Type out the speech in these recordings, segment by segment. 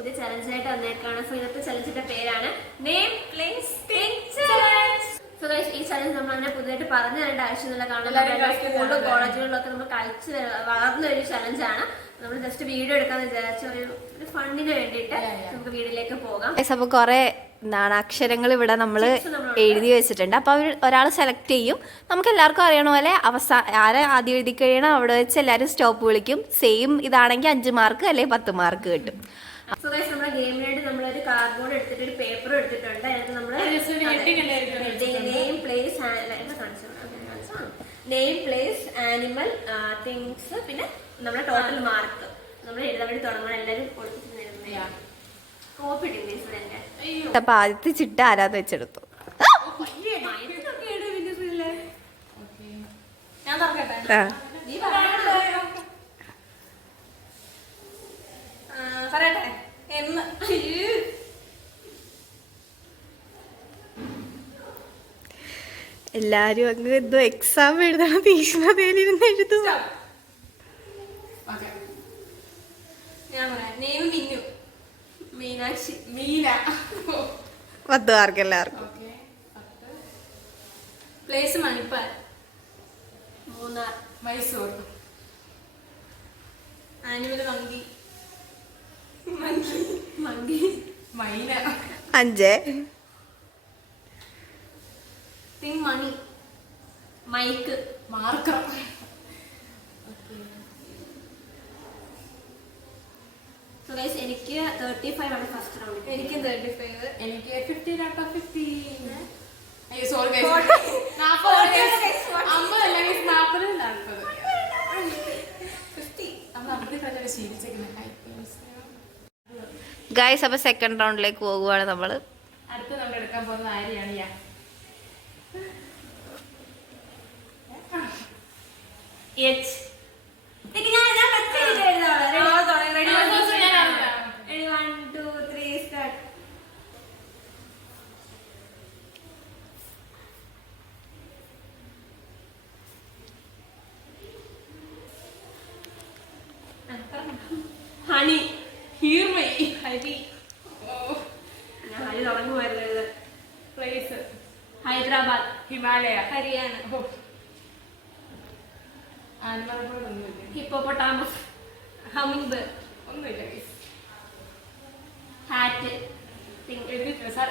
പുതിയ ചലഞ്ചായിട്ട് വന്നേക്കാണ്. സോ ഇന്നത്തെ ചലഞ്ചിന്റെ പേരാണ് name place thing challenge. So guys, ഈ ചലഞ്ച് നമ്മൾ തന്നെ പുതിയതായിട്ട് പറഞ്ഞു തരേണ്ട ആവശ്യമില്ല. കാരണം സ്കൂളിലും കോളേജുകളിലൊക്കെ നമ്മൾ കളിച്ച് വളർന്ന ഒരു ചലഞ്ചാണ്. നമ്മൾ ജസ്റ്റ് വീഡിയോ എടുക്കാന്ന് വിചാരിച്ച ഒരു ഫണ്ടിന് വേണ്ടിയിട്ട് നമുക്ക് വീഡിയോയിലേക്ക് പോകാം. അപ്പൊ കുറെ അക്ഷരങ്ങൾ ഇവിടെ നമ്മൾ എഴുതി വെച്ചിട്ടുണ്ട്. അപ്പൊ ഒരാൾ സെലക്ട് ചെയ്യും. നമുക്ക് എല്ലാവർക്കും അറിയണ പോലെ ആരെ ആദ്യം എഴുതി കഴിയണം അവിടെ വെച്ച് എല്ലാവരും സ്റ്റോപ്പ് വിളിക്കും. സെയിം ഇതാണെങ്കിൽ 5 മാർക്ക് അല്ലെങ്കിൽ 10 മാർക്ക് കിട്ടും. സോ ഗൈസ്, നമ്മുടെ ഗെയിമിനായിട്ട് നമ്മളൊരു കാർഡ്ബോർഡ് എടുത്തിട്ട് ഒരു പേപ്പർ എടുത്തിട്ടുണ്ട്. അതിനകത്ത് നമ്മൾ നെയിം പ്ലേസ് ആനിമൽ തിങ്സ് പിന്നെ നമ്മുടെ ടോട്ടൽ മാർക്ക് നമ്മൾ എഴുതാൻ വേണ്ടി തുടങ്ങണം. എല്ലാവരും കോപ്പി ഇട്ടിട്ടുണ്ട്. അപ്പൊ ആദ്യത്തെ ചിട്ട ആരാന്ന് വെച്ചെടുത്തു. എല്ലാരും അങ്ങ് എന്തോ എക്സാം എഴുതണം തീഷ്ണതയിലിരുന്ന് എഴുതുക. മീനാക്ഷി, 10 മാർക്ക് എല്ലാവർക്കും. Place Manipal, Munnar, Mysore. Animal monkey, മൈന. 5. തിങ് മണി, മൈക്ക്, മാർക്കർ. സോ ഗൈസ്, എനിക്ക് 35 ആണ് ഫസ്റ്റ് റൗണ്ട്. എനിക്ക് 35. എനിക്ക് 15 out of 15. അയ്യോ സോറി ഗൈസ്, 40 അമ്മല്ല ഗൈസ്, 40 40 50 നമ്മൾ 50 ശീലിച്ചേക്കുന്നത്. ഗൈസ്, അപ്പൊ സെക്കൻഡ് റൗണ്ടിലേക്ക് പോകുവാണ് നമ്മള്. അടുത്ത് നമ്മൾ എടുക്കാൻ പോകുന്ന ആരെയാണ്? ഹണി, ഹീർമൈ, ഹരി. ഞാൻ ഹരി തുടങ്ങുമായിരുന്നു. പ്ലേസ് ഹൈദരാബാദ്, ഹിമാലയ, ഹരിയാന, ആനിമൽൊന്നുമില്ല. ഹിപ്പോപ്പൊട്ടാമസ്, ഹമ്മിങ് ബേർഡ്, ഒന്നുമില്ല. ഹാറ്റ്,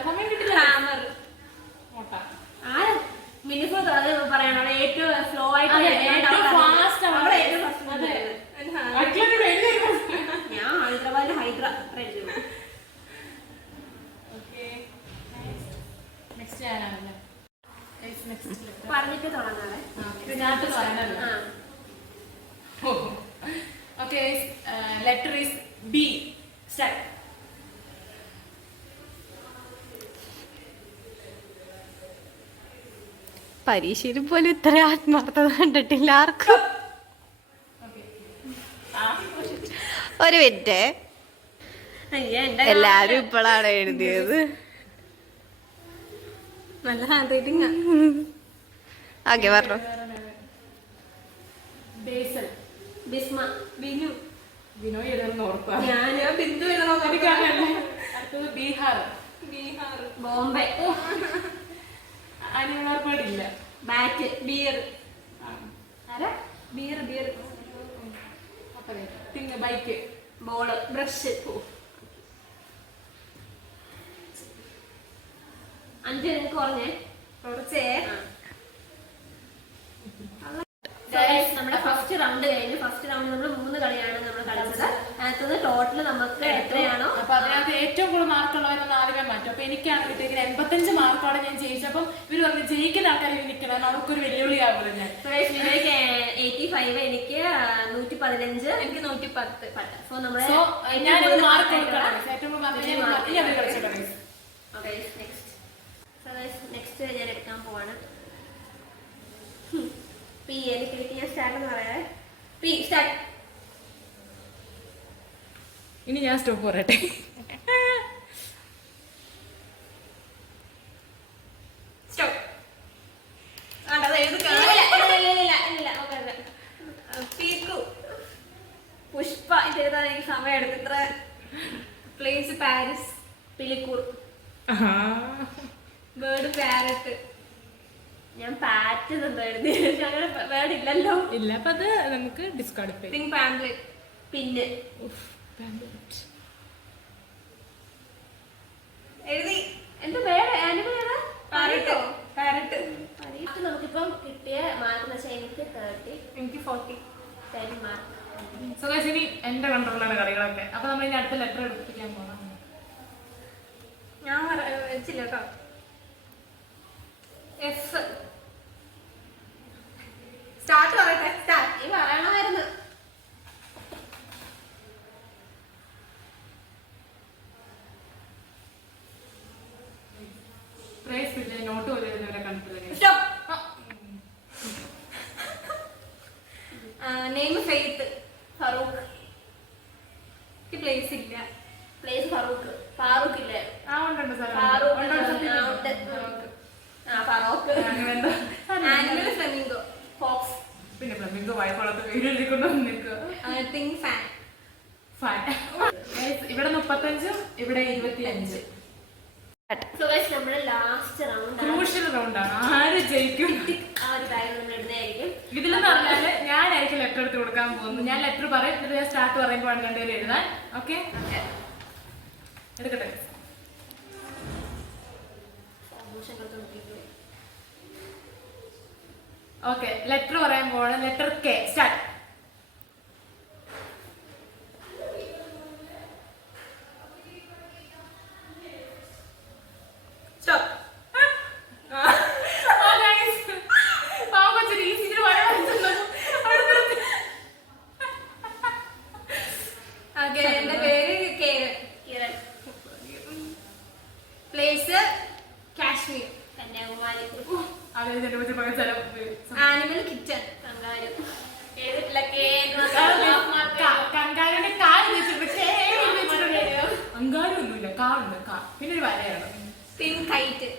സമയം കിട്ടില്ല. ഹാമർ, മോട്ട. മിനിഫോ പറയണോ? ഏറ്റവും സ്ലോ ആയിട്ട് ഞാൻ ഹൈദരാബാദിൽ ഹൈദര പറഞ്ഞിട്ട് തുടങ്ങാതെ. Okay, letter is B. Start. പരീക്ഷയിൽ പോലും ഇത്ര ആത്മാർത്ഥത കണ്ടിട്ടില്ല ആർക്കും. ഒരു മിനിറ്റ്, എല്ലാരും ഇപ്പോഴാണ് എഴുതിയത്. നല്ല ഹാൻഡ് റൈറ്റിംഗ്. ഓക്കെ, പറഞ്ഞു. ബേസൽ, ബിസ്മ, ബിനു, ബിനോ എഴുതുന്ന ഓർക്കുക. ഞാൻ ബിന്ദു എഴുതണോ? അടുത്തത് ബീഹാർ, ബോംബെ, അനിമൽപാടില്ല. ബാറ്റ്, ബിയർ, ബിയർ, പിന്നെ ബൈക്ക്, ബോള്, ബ്രഷ്. 5 എനിക്ക് പറഞ്ഞേ കുറച്ചേ. നമ്മുടെ ഫസ്റ്റ് റൗണ്ട് കഴിഞ്ഞു. ഫസ്റ്റ് റൗണ്ട് നമ്മൾ 3 കളിയാണ് നമ്മൾ കളിച്ചത്. അതിനകത്ത് ടോട്ടൽ നമുക്ക് എത്രയാണോ അപ്പൊ അതിനകത്ത് ഏറ്റവും കൂടുതൽ മാർക്കുള്ളവരെ 4 പേർ മാറ്റും. അപ്പൊ എനിക്കാണെങ്കിൽ 85 മാർക്കാണ് ഞാൻ ജയിച്ചപ്പം ഇവര് പറഞ്ഞു ജയിക്കുന്ന ആൾക്കാർ നിൽക്കണം, അവർക്കൊരു വെല്ലുവിളിയാവുമല്ലോ. ഞാൻ 85, എനിക്ക് 115, എനിക്ക് 110. സോ നമ്മള് ഞാനൊരു മാർക്ക് കൊടുക്കണം. ഏറ്റവും കൂടുതൽ നെക്സ്റ്റ് ഞാൻ എടുക്കാൻ പോവാണ്. പി, എനിക്ക് ഞാൻ സ്റ്റാർട്ട് എന്ന് പറയാ. P, start. ഇനി ഞാൻ സ്റ്റോപ്പ് പറയട്ടെ. സ്റ്റോപ്പ്. പുഷ്പ, ഇത് എഴുതാൻ എനിക്ക് സമയം എടുത്ത്. ഇത്ര place Paris. Pilikkur. Bird parrot. ഞാൻ പാറ്റ് എഴുതി, അങ്ങനെ വേർഡ് ഇല്ലല്ലോ. ഇല്ല, അപ്പൊ അത് നമുക്ക് ഡിസ്കാർഡ്. Pink pamphlet. പിന്നെ എഴുതി. എന്റെ പേര് ആനിമൽ ഏതാ? പാരറ്റ്. പാരറ്റ്. നമുക്കിപ്പം കിട്ടിയ മാർക്ക് എന്ന് വെച്ചാൽ എനിക്ക് 30, എനിക്ക് 40. 10 മാർക്ക്. സോ ഗൈസ്, ഇനി എന്റെ കൺട്രോളിലാണ് കളികളൊക്കെ. അപ്പൊ നമ്മൾ ഇനി അടുത്ത ലെറ്റർ എടുപ്പിക്കാൻ പോകണം. ഞാൻ വെച്ചില്ല കേട്ടോ. എഫ്. സ്റ്റാർട്ട് പറയട്ടെ. സ്റ്റാർട്ട്. ഈ പറയണമായിരുന്നു. നോട്ട് പോലെ എഴുതുന്നവരെ കണ്ടിട്ടില്ല. Name faith. ഫറൂഖ്. പ്ലേസ് ഇല്ല. പ്ലേസ് ഫറൂഖ്. ഫാറൂഖ് ഇല്ലേ? ഉണ്ട് sir. Farooq. Farooq. Animal flamingo. Fox. പിന്നെ ഫ്ലെമിംഗോ വായ്പളത്ത് പേര് എഴുതിക്കൊണ്ട് വന്നിരിക്കുക. Thing fan. ഇവിടെ 35, ഇവിടെ 25. സോ ഗൈസ്, നമ്മുടെ ലാസ്റ്റ് റൗണ്ട് ക്രൂഷ്യൽ റൗണ്ടാണ്. ആര് ജയിക്കും? ആ ഒരു കാര്യം നമ്മൾ ഇടുന്നതായിരിക്കും. ഇതിലെന്ന് പറഞ്ഞാല് ഞാനായിരിക്കും ലെറ്റർ എടുത്ത് കൊടുക്കാൻ പോകുന്നത്. ഞാൻ ലെറ്റർ പറയും, എന്നിട്ട് ഞാൻ സ്റ്റാർട്ട് പറയുമ്പോൾ രണ്ടുപേരും എഴുതാൻ. ഓക്കെ, എടുക്കട്ടെ. ഓക്കെ, ലെറ്റർ പറയാൻ പോകണം. Letter K. സ്റ്റാർട്ട്. എന്റെ പേര് Kiran. Place Kashmir. Kanyakumari. Animal kitchen. Kangaroo. കങ്കാരുന്റെ അങ്കാരൊന്നുമില്ല, കാറുണ്ട്. പിന്നെ ഒരു വരയാണ്. Thing kite.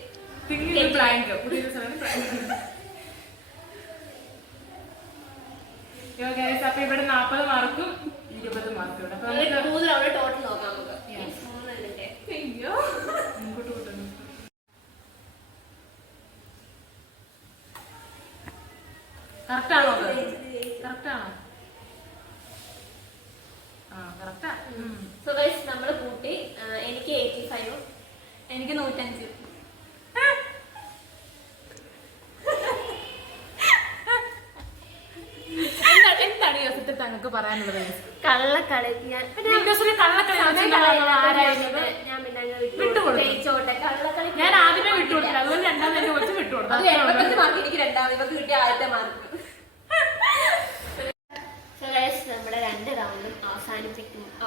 പ്ലാന്റ്. പുതിയൊരു സ്ഥലം. അപ്പൊ ഇവിടെ 40 മാർക്കും 20 മാർക്കും ഇവിടെ. ടോട്ടൽ നോക്കാം നമുക്ക്. അയ്യോ, മുൻകൂട്ട് കൂട്ടുന്നു. കറക്റ്റാണോ? കറക്റ്റാണോ? ആ, കറക്റ്റാ. സോ ഗൈസ്, നമ്മള് കൂട്ടി. എനിക്ക് 85, എനിക്ക് 105. എന്താണ് ഈ അവസരത്തിൽ താങ്കൾക്ക് പറയാനുള്ളത്? കള്ളക്കളിക്ക് ഞാൻ വിട്ടുകൊടുത്തോട്ടെ. കള്ളക്കളി ഞാൻ ആദ്യമേ വിട്ടുകൊടുത്തില്ല, അതുകൊണ്ട് രണ്ടാമത്തെ കുറച്ച് വിട്ടുകൊടുത്തു. മാർക്ക് എനിക്ക് രണ്ടാമത്, ഇപ്പൊ കിട്ടിയ ആദ്യത്തെ മാർക്ക്. നമ്മുടെ 2 റൗണ്ടും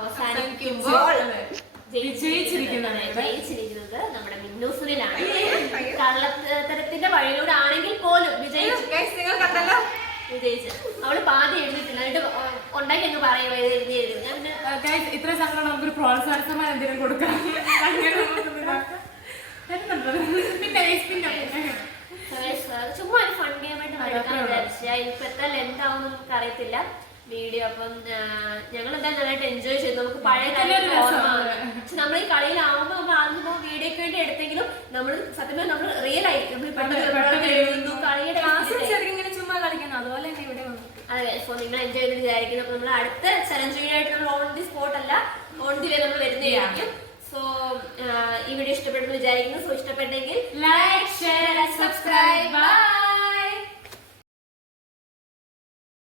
അവസാനിക്കുമ്പോൾ ജയിച്ചിരിക്കുന്നത് നമ്മുടെ മിന്നൂസുനിലാണ്. കള്ളത്തരത്തിന്റെ വഴിയിലൂടെ ആണെങ്കിൽ പോലും വിജയിച്ചു. അവള് പാതി എഴുതിയിട്ടില്ല, എന്നിട്ട് ഉണ്ടാക്കി അങ്ങ് പറയുമോ എഴുതി. ഞാൻ പിന്നെ ഇത്ര സംഘടന നമുക്കൊരു പ്രോത്സാഹനമായി എന്തെങ്കിലും കൊടുക്കാം. ചുമ്മാ ഒരു ഫൺ ഗെയിം ആയിട്ട് എടുക്കാൻ വിചാരിച്ചാൽ ഇപ്പൊ എത്ര ലെന്ത് ആവുമെന്ന് നമുക്ക് അറിയത്തില്ല വീഡിയോ. അപ്പം ഞങ്ങൾ എന്താ നന്നായിട്ട് എൻജോയ് ചെയ്തു. നമുക്ക് പഴയ കാര്യം പക്ഷെ നമ്മൾ ഈ കളിയിലാവുമ്പോൾ നമ്മൾ ആദ്യം വീഡിയോക്ക് വേണ്ടി എടുത്തെങ്കിലും നമ്മൾ സത്യം നമ്മൾ റിയൽ ആയിരിക്കും. കളിയുടെ ചുമ്മാ കളിക്കണം. അതുപോലെ തന്നെ ഇവിടെ അതെ. സോ നിങ്ങൾ എൻജോയ് ചെയ്ത് വിചാരിക്കുന്നു. അപ്പൊ നമ്മൾ അടുത്ത ചലഞ്ച് വീഡിയോ ആയിട്ട് നമ്മൾ ഓൺ ദി സ്പോട്ട് അല്ല, ഓൺ ദി വേ നമ്മൾ വരുന്നതായിരിക്കും. സോ ഈ വീഡിയോ ഇഷ്ടപ്പെട്ടെന്ന് വിചാരിക്കുന്നു. സോ ഇഷ്ടപ്പെട്ടെങ്കിൽ